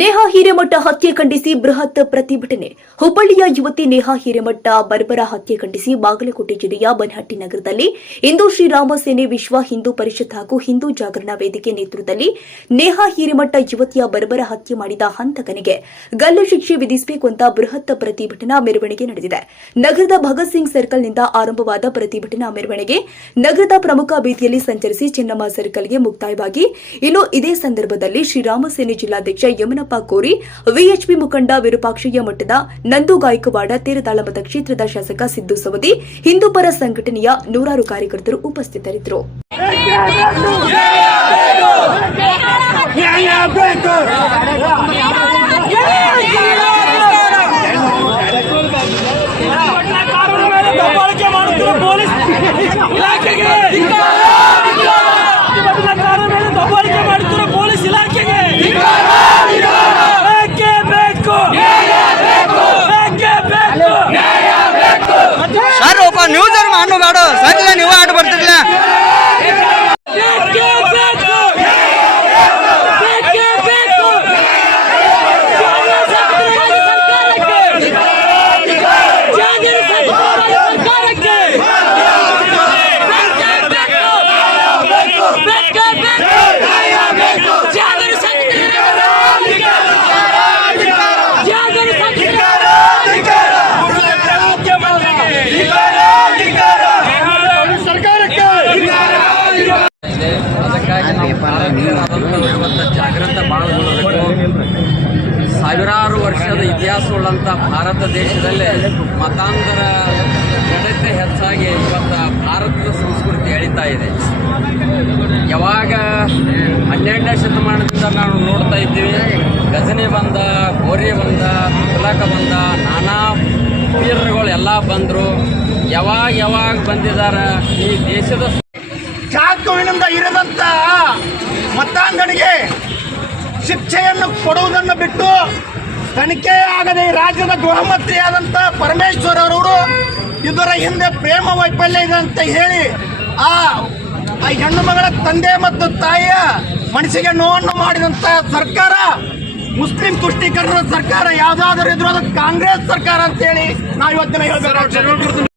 ನೇಹಾ ಹಿರೇಮಠ ಹತ್ಯೆ ಖಂಡಿಸಿ ಬೃಹತ್ ಪ್ರತಿಭಟನೆ. ಹುಬ್ಬಳ್ಳಿಯ ಯುವತಿ ನೇಹಾ ಹಿರೇಮಠ ಬರ್ಬರ ಹತ್ಯೆ ಖಂಡಿಸಿ ಬಾಗಲಕೋಟೆ ಜಿಲ್ಲೆಯ ಬನಹಟ್ಟಿ ನಗರದಲ್ಲಿ ಇಂದು ಶ್ರೀರಾಮ ಸೇನೆ ವಿಶ್ವ ಹಿಂದೂ ಪರಿಷತ್ ಹಾಗೂ ಹಿಂದೂ ಜಾಗರಣ ವೇದಿಕೆ ನೇತೃತ್ವದಲ್ಲಿ ನೇಹಾ ಹಿರೇಮಠ ಯುವತಿಯ ಬರ್ಬರ ಹತ್ಯೆ ಮಾಡಿದ ಹಂತಕನಿಗೆ ಗಲ್ಲು ಶಿಕ್ಷೆ ವಿಧಿಸಬೇಕು ಅಂತ ಬೃಹತ್ ಪ್ರತಿಭಟನಾ ಮೆರವಣಿಗೆ ನಡೆದಿದೆ. ನಗರದ ಭಗತ್ ಸಿಂಗ್ ಸರ್ಕಲ್ನಿಂದ ಆರಂಭವಾದ ಪ್ರತಿಭಟನಾ ಮೆರವಣಿಗೆ ನಗರದ ಪ್ರಮುಖ ಬೀದಿಯಲ್ಲಿ ಸಂಚರಿಸಿ ಚೆನ್ನಮ್ಮ ಸರ್ಕಲ್ಗೆ ಮುಕ್ತಾಯವಾಗಿ. ಇನ್ನು ಇದೇ ಸಂದರ್ಭದಲ್ಲಿ ಶ್ರೀರಾಮ ಸೇನೆ ಜಿಲ್ಲಾಧ್ಯಕ್ಷ ಯಮನಪ್ಪ ಕೋರಿ ವಿಎಚ್ಪಿ ಮುಖಂಡ ವಿರೂಪಾಕ್ಷಯ್ಯ ಮಠದ ನಂದು ಗಾಯಕವಾಡ ತೀರತಾಳಮತ ಕ್ಷೇತ್ರದ ಶಾಸಕ ಸಿದ್ದು ಸವದಿ ಹಿಂದೂಪರ ಸಂಘಟನೆಯ ನೂರಾರು ಕಾರ್ಯಕರ್ತರು ಉಪಸ್ಥಿತರಿದ್ದರು. ಪೊಲೀಸ್ ನಾವು ಭಾರತೀಯರಾದಂಥವ್ರು ಇವತ್ತು ಜಾಗೃತ ಬಾಳಗೊಳ್ಳಬೇಕು ಸಾವಿರಾರು ವರ್ಷದ ಇತಿಹಾಸವುಳ್ಳಂಥ ಭಾರತ ದೇಶದಲ್ಲೇ ಮತಾಂತರ ಜಡತೆ ಹೆಚ್ಚಾಗಿ ಇವತ್ತು ಭಾರತದ ಸಂಸ್ಕೃತಿ ಎಳಿತಾ ಇದೆ. ಯಾವಾಗ ಹನ್ನೆರಡನೇ ಶತಮಾನದಿಂದ ನಾವು ನೋಡ್ತಾ ಇದ್ದೀವಿ, ಗಜನಿ ಬಂದ ಗೋರಿ ಬಂದ ಮುಲಕ ಬಂದ, ನಾನಾ ಪೀರಗಳು ಎಲ್ಲ ಬಂದರು. ಯಾವಾಗ ಯಾವಾಗ ಬಂದಿದಾರ ಈ ದೇಶದ ಚಾಕುವಿನಿಂದ ಇರದಂತ ಮತಾಂಧನಿಗೆ ಶಿಕ್ಷೆಯನ್ನು ಕೊಡುವುದನ್ನು ಬಿಟ್ಟು ತನಿಖೆ ಆಗದೆ ಈ ರಾಜ್ಯದ ಗೃಹ ಮಂತ್ರಿಯಾದಂಥ ಪರಮೇಶ್ವರ್ ಅವರು ಇದರ ಹಿಂದೆ ಪ್ರೇಮ ವೈಫಲ್ಯ ಇದೆ ಅಂತ ಹೇಳಿ ಆ ಆ ಹೆಣ್ಣು ಮಗಳ ತಂದೆ ಮತ್ತು ತಾಯಿಯ ಮನಸ್ಸಿಗೆ ನೋವನ್ನು ಮಾಡಿದಂಥ ಸರ್ಕಾರ ಮುಸ್ಲಿಂ ತುಷ್ಟೀಕರಣದ ಸರ್ಕಾರ ಯಾವುದಾದ್ರೂ ಇದ್ರು ಅದು ಕಾಂಗ್ರೆಸ್ ಸರ್ಕಾರ ಅಂತೇಳಿ ನಾವು ಇವತ್ತಿನ ಹೇಳ್ಬೇಕು